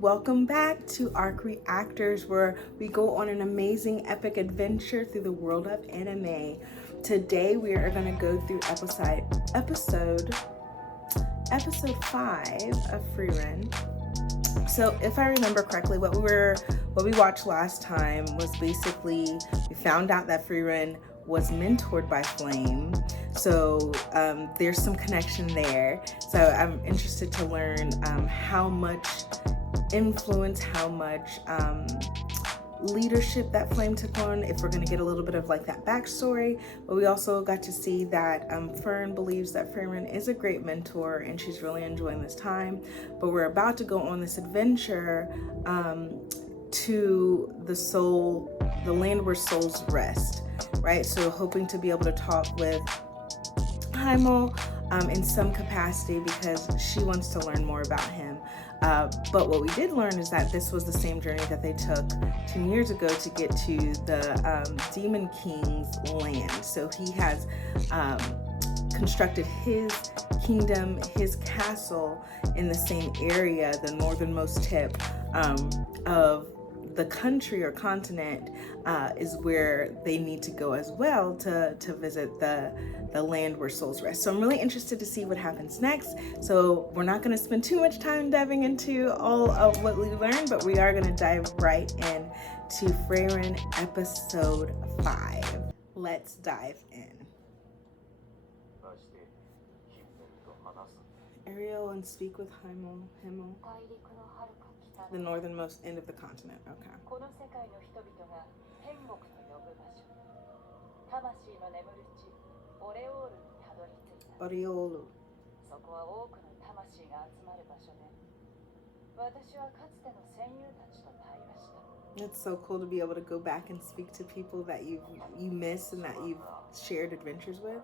welcome back to A.R.C. Reactors, where we go on an amazing epic adventure through the world of anime. Today we are going to go through episode 5 of Frieren. So if I remember correctly, what we watched last time was basically we found out that Frieren was mentored by Flame. So there's some connection there. So I'm interested to learn how much influence, how much leadership that Flame took on, if we're going to get a little bit of like that backstory. But we also got to see that Fern believes that Frieren is a great mentor and she's really enjoying this time. But we're about to go on this adventure to the land where souls rest, right? So hoping to be able to talk with Heimel in some capacity because she wants to learn more about him. But what we did learn is that this was the same journey that they took 10 years ago to get to the Demon King's land. So he has constructed his kingdom, his castle in the same area, the northernmost tip of the country or continent is where they need to go as well to visit the land where souls rest. So I'm really interested to see what happens next. So we're not going to spend too much time diving into all of what we learned, but we are going to dive right in to Frieren Episode 5. Let's dive in. Ariel and speak with Himmel. The northernmost end of the continent. Okay. Oriolu. It's so cool to be able to go back and speak to people that you miss and that you've shared adventures with.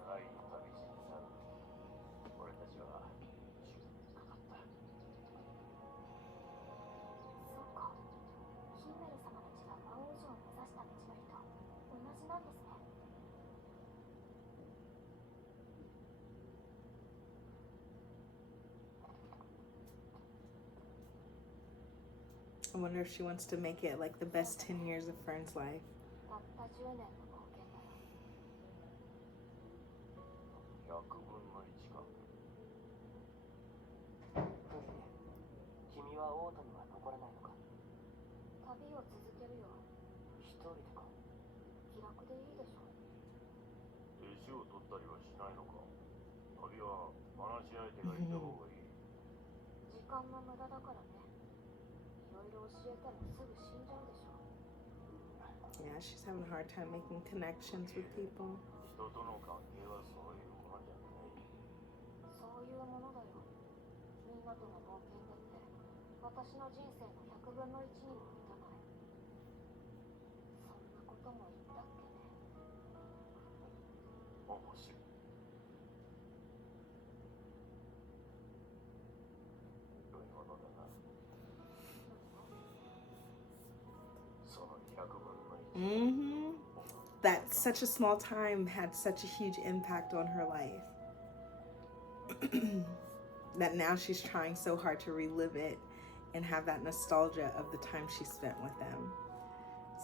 I wonder if she wants to make it like the best 10 years of Fern's life. Yeah, she's having a hard time making connections with people. That such a small time had such a huge impact on her life that now she's trying so hard to relive it and have that nostalgia of the time she spent with them.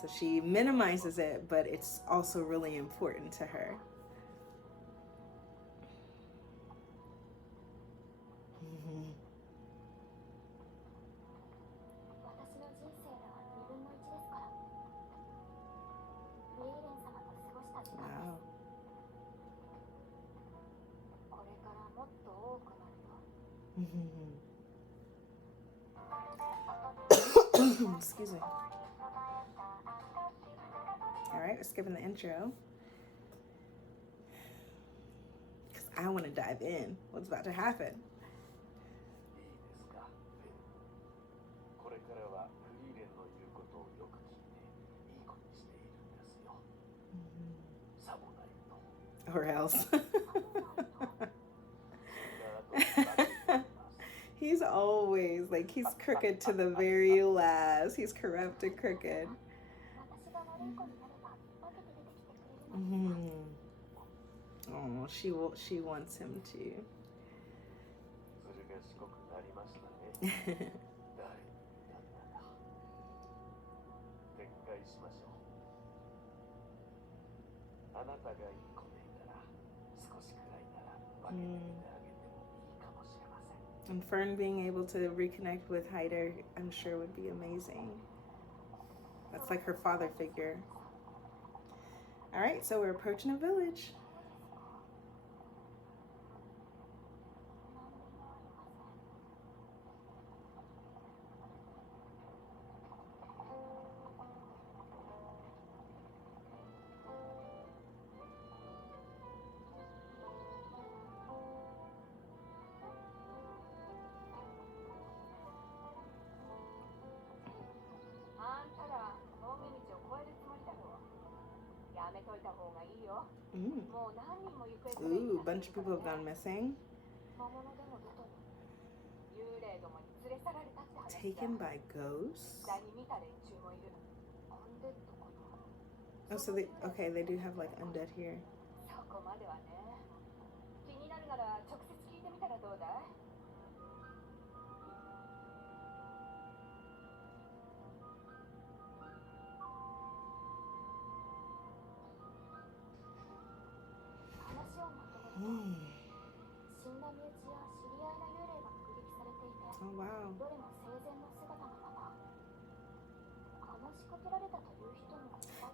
So she minimizes it, but it's also really important to her. Excuse me. All right, we're skipping the intro because I want to dive in. What's about to happen? Or else. He's always like, he's crooked to the very last. He's corrupt and crooked. Oh, she wants him to. And Fern being able to reconnect with Hyder, I'm sure would be amazing. That's like her father figure. All right, so we're approaching a village. Ooh, a bunch of people have gone missing. Taken by ghosts? Oh, so they do have like undead here. Oh, wow.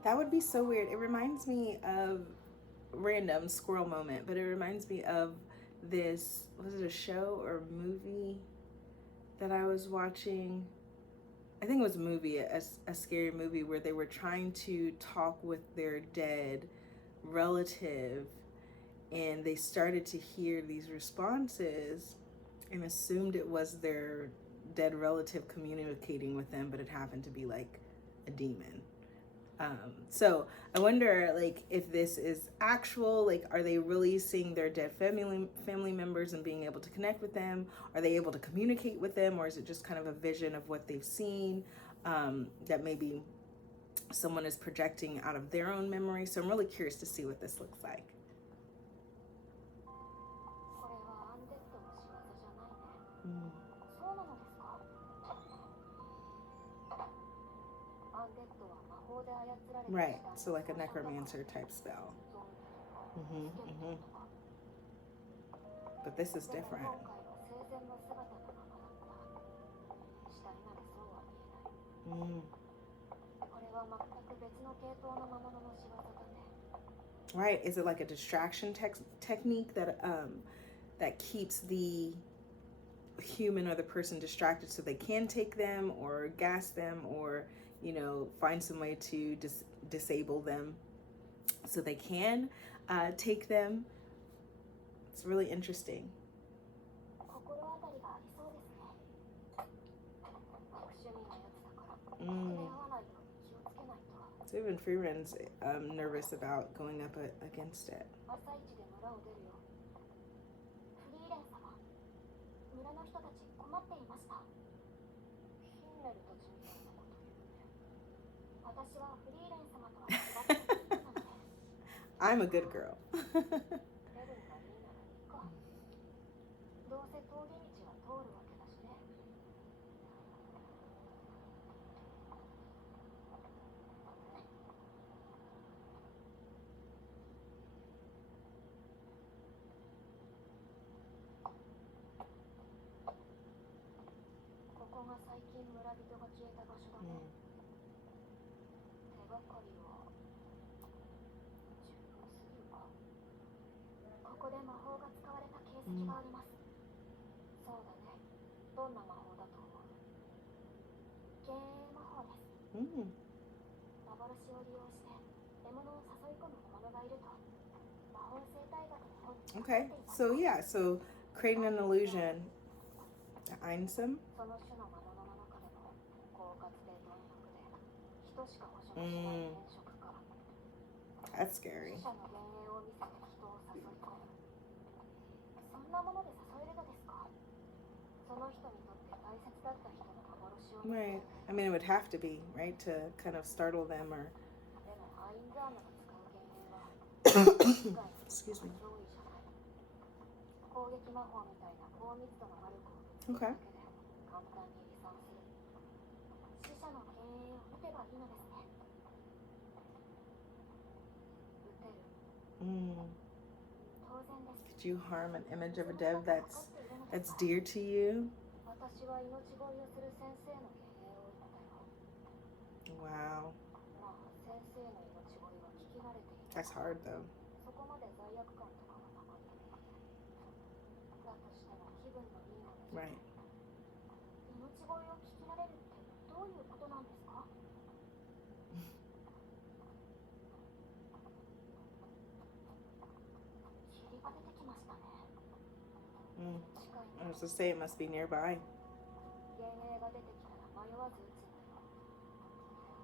That would be so weird. It reminds me of random squirrel moment, but it reminds me of this, was it a show or a movie that I was watching? I think it was a movie, a scary movie where they were trying to talk with their dead relative, and they started to hear these responses and assumed it was their dead relative communicating with them, but it happened to be like a demon. So I wonder, like, if this is actual, like, are they really seeing their dead family members and being able to connect with them? Are they able to communicate with them, or is it just kind of a vision of what they've seen, that maybe someone is projecting out of their own memory? So I'm really curious to see what this looks like. Right, so like a necromancer type spell. But this is different. Right, is it like a distraction technique that that keeps the human or the person distracted so they can take them or gas them, or find some way to disable them so they can take them? It's really interesting. So even Frieren's nervous about going up against it. I'm a good girl. Okay, so yeah, so creating an illusion. Eisen? That's scary. Right. I mean, it would have to be, right, to kind of startle them or... Excuse me. Okay. Could you harm an image of a dev that's dear to you? Wow. That's hard though. Right. I was to say it must be nearby.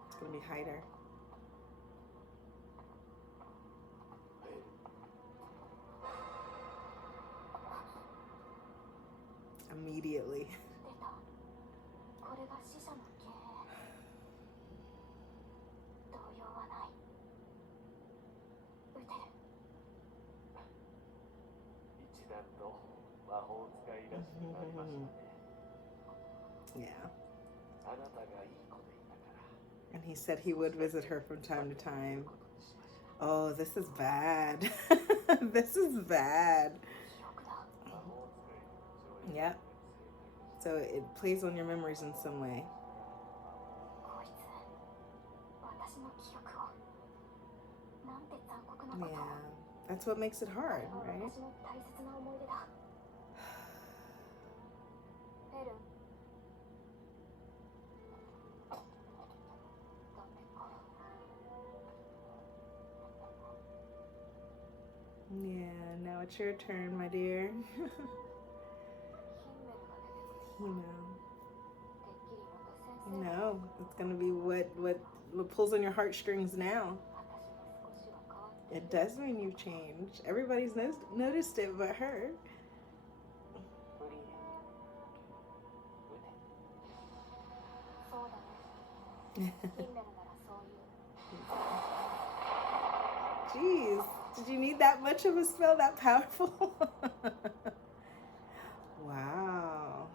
It's gonna be Hyder. Immediately. Yeah. And he said he would visit her from time to time. Oh, this is bad. This is bad. Yep. So it plays on your memories in some way. Yeah. That's what makes it hard, right? Yeah, now it's your turn, my dear. No, it's gonna be what pulls on your heartstrings now. It does mean you've changed. Everybody's noticed it but her. Jeez, did you need that much of a spell that powerful? Wow.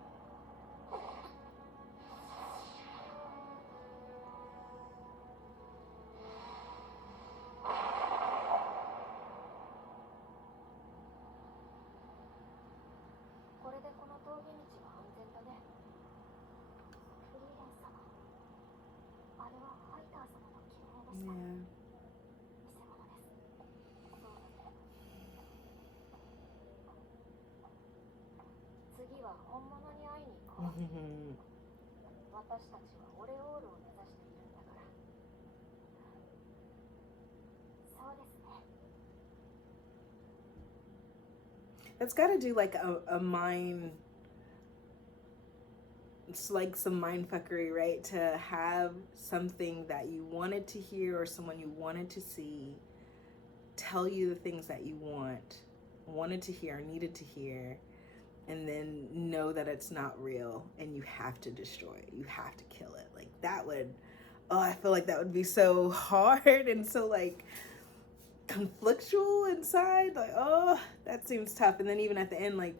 Yeah. That's got to do like a mind. It's like some mind fuckery, right? To have something that you wanted to hear or someone you wanted to see tell you the things that you wanted to hear, needed to hear, and then know that it's not real and you have to destroy it. You have to kill it. Like that would, I feel like that would be so hard and so like conflictual inside. Like, oh, that seems tough. And then even at the end, like,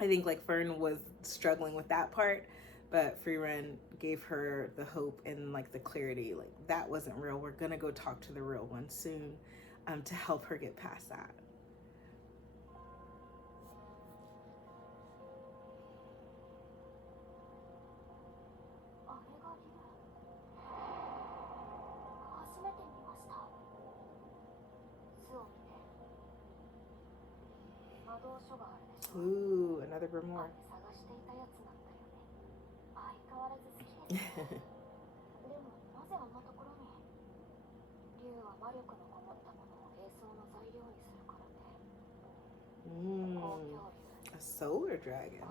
I think like Fern was struggling with that part, but Frieren gave her the hope and like the clarity, like that wasn't real. We're gonna go talk to the real one soon, to help her get past that. Ooh, another grimoire. A solar dragon.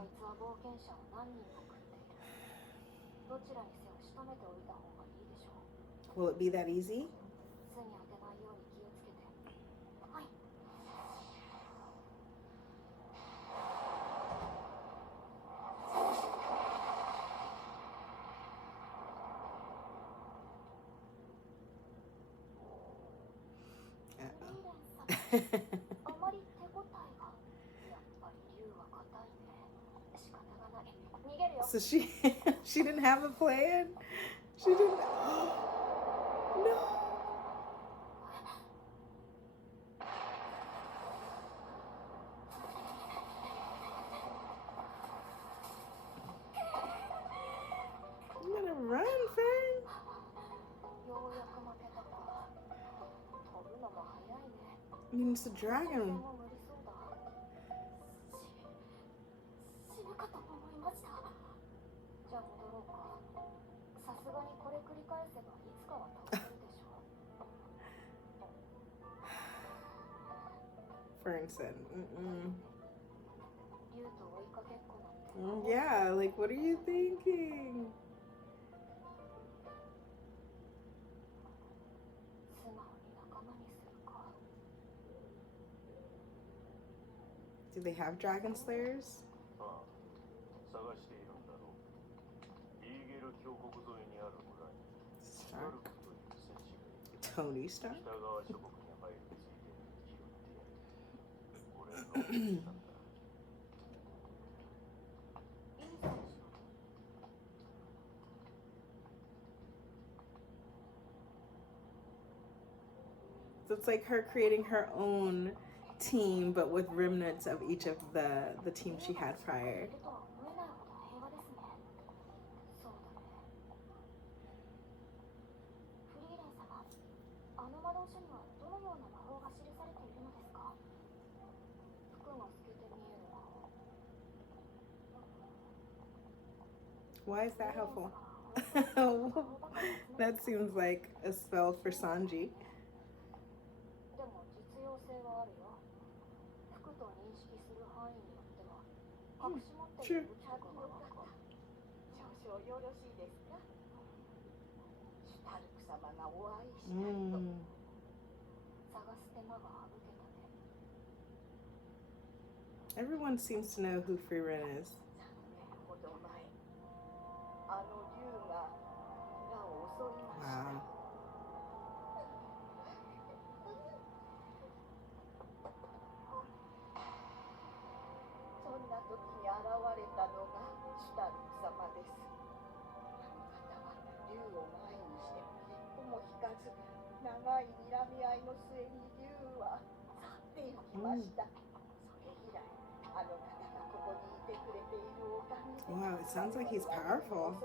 Will it be that easy? So she didn't have a plan? She didn't. No. I mean, it's a dragon. Frieren said, yeah, like, what are you thinking? Do they have dragon slayers? Stark. Tony Stark? So it's like her creating her own team, but with remnants of each of the team she had prior. Why is that helpful? That seems like a spell for Sanji. True. Everyone seems to know who Frieren is. Wow. Wow, it sounds like he's powerful.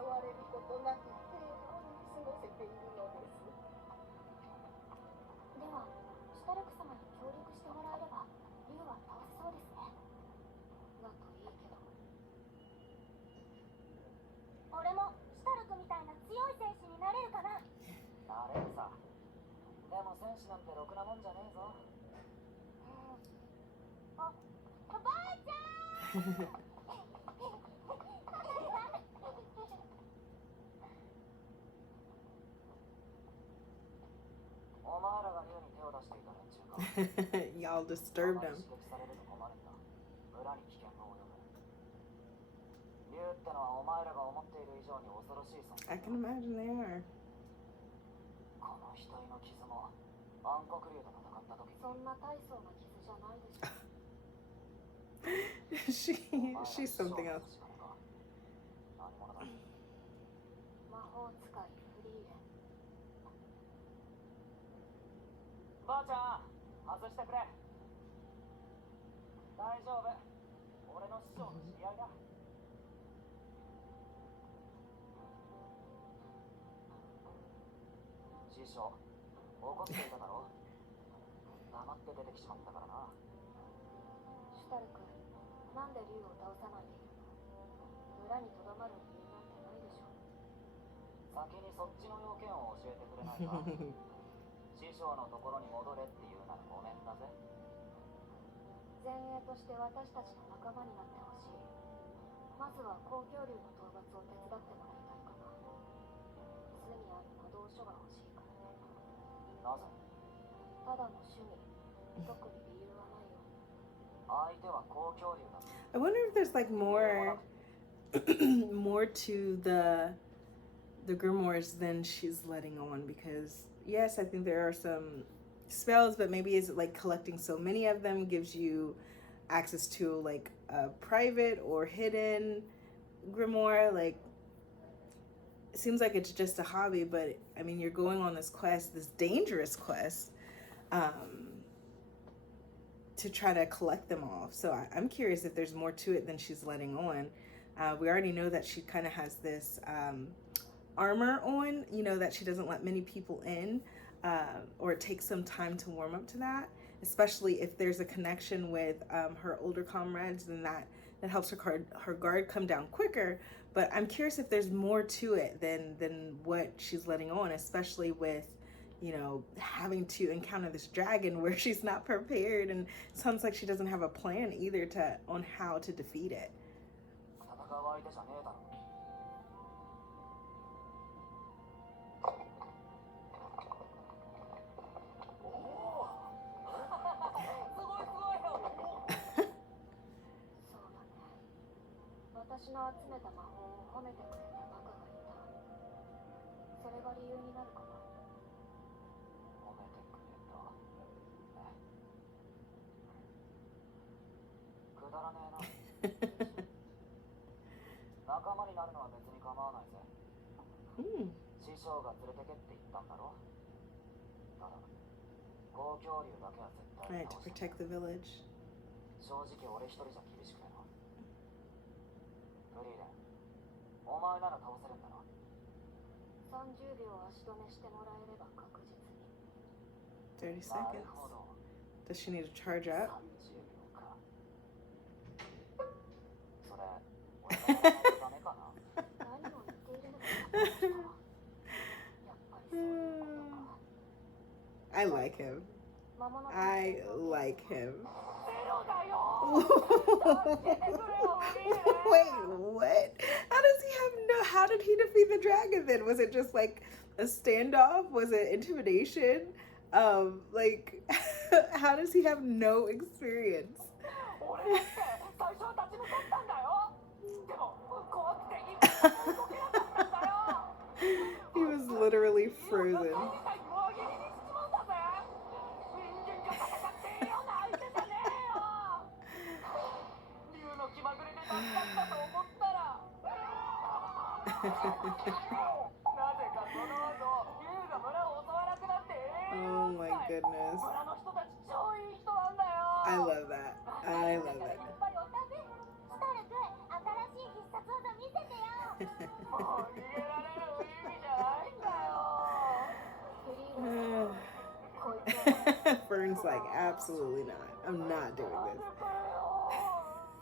Y'all disturbed him. I can imagine they are. She's something else. I wonder if there's like more more to the grimoires than she's letting on, because yes, I think there are some spells, but maybe is it like collecting so many of them gives you access to like a private or hidden grimoire? Like, it seems like it's just a hobby, but I mean, you're going on this quest, this dangerous quest, to try to collect them all. So I'm curious if there's more to it than she's letting on. We already know that she kind of has this armor on, that she doesn't let many people in, or it takes some time to warm up to that, especially if there's a connection with her older comrades, then that helps her guard come down quicker. But I'm curious if there's more to it than what she's letting on, especially with having to encounter this dragon where she's not prepared, and it sounds like she doesn't have a plan either on how to defeat it. Right, to protect the village. $30 seconds. Does she need to charge up? I like him. I like him. Wait, what? How did he defeat the dragon then? Was it just like a standoff? Was it intimidation? Like, how does he have no experience? He was literally frozen. Oh my goodness. I love that. I love that. Fern's like, absolutely not. I'm not doing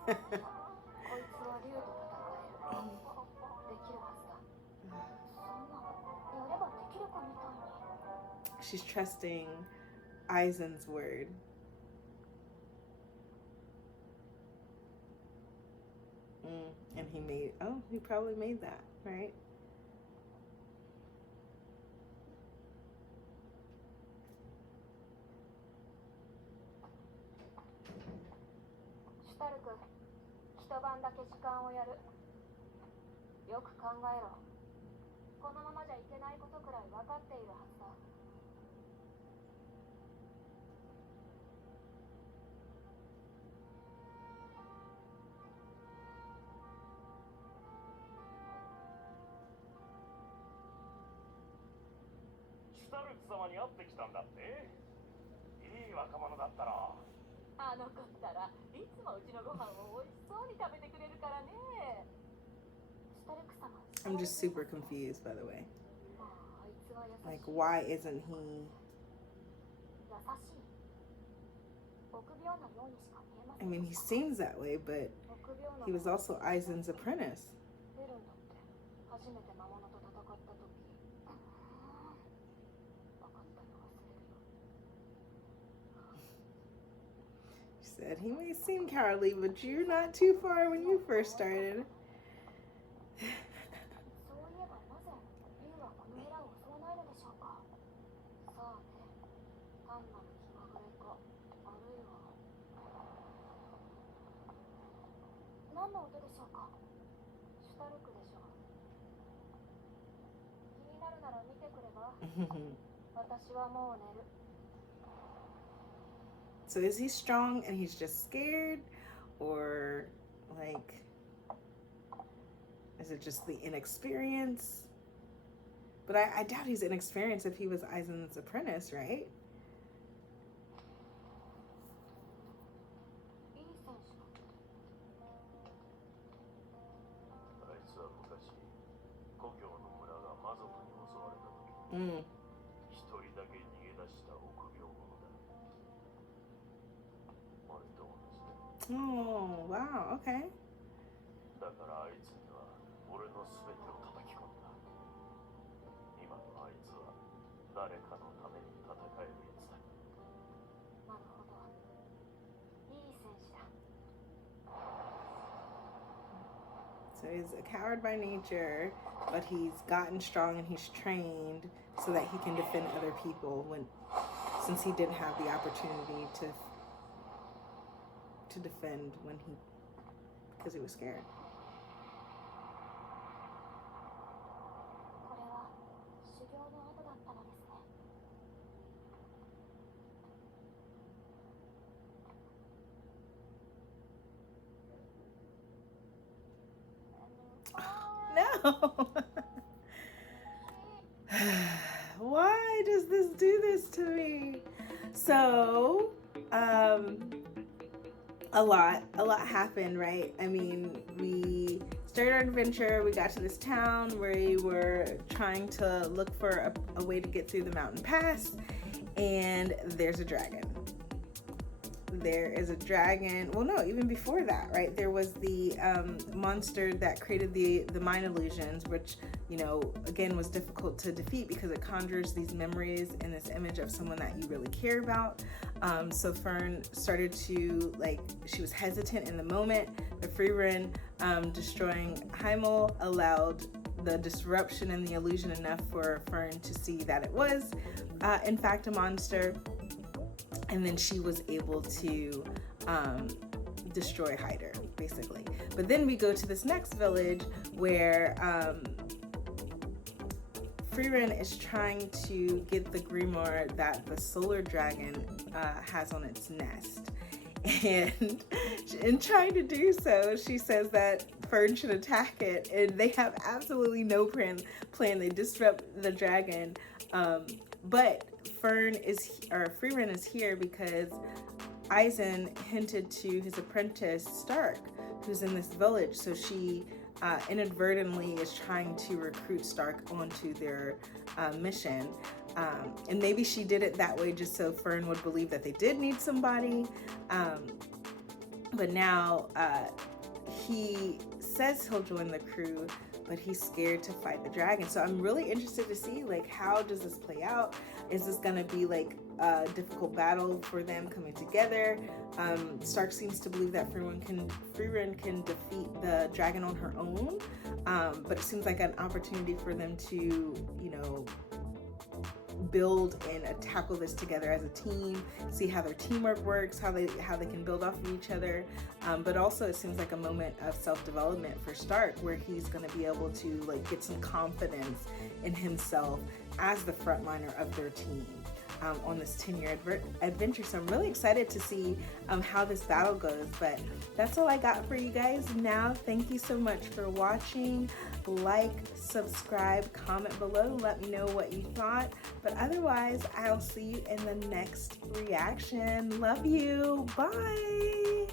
this. She's trusting Eisen's word. And he probably made that, right? I'm just super confused, by the way. Like, why isn't he? I mean, he seems that way, but he was also Eisen's apprentice. She said, he may seem cowardly, but you're not too far when you first started. So is he strong and he's just scared, or like, is it just the inexperience? But I doubt he's inexperienced if he was Eisen's apprentice, right? Oh, wow, okay. So he's a coward by nature, but he's gotten strong and he's trained so that he can defend other people since he didn't have the opportunity to defend because he was scared. No. Why does this do this to me? So, a lot happened, right? I mean, we started our adventure. We got to this town where we were trying to look for a way to get through the mountain pass, and there's a dragon. There is a dragon. Well, no, even before that, right? There was the monster that created the mind illusions, which, again, was difficult to defeat because it conjures these memories and this image of someone that you really care about. So Fern started to, she was hesitant in the moment. The Frieren destroying Heimel allowed the disruption and the illusion enough for Fern to see that it was, in fact, a monster. And then she was able to destroy Hyder, basically. But then we go to this next village where Frieren is trying to get the grimoire that the solar dragon has on its nest. And in trying to do so, she says that Fern should attack it, and they have absolutely no plan. They disrupt the dragon, but Frieren is here because Eisen hinted to his apprentice Stark, who's in this village. So she inadvertently is trying to recruit Stark onto their mission. And maybe she did it that way just so Fern would believe that they did need somebody. But now he says he'll join the crew, but he's scared to fight the dragon. So I'm really interested to see, how does this play out? Is this gonna be a difficult battle for them coming together? Stark seems to believe that Frieren can defeat the dragon on her own, but it seems like an opportunity for them to, build and tackle this together as a team, see how their teamwork works, how they can build off of each other, but also it seems like a moment of self-development for Stark, where he's going to be able to get some confidence in himself as the frontliner of their team on this 10-year adventure. So I'm really excited to see how this battle goes. But that's all I got for you guys now. Thank you so much for watching. Like, subscribe, comment below, let me know what you thought. But otherwise, I'll see you in the next reaction. Love you. Bye.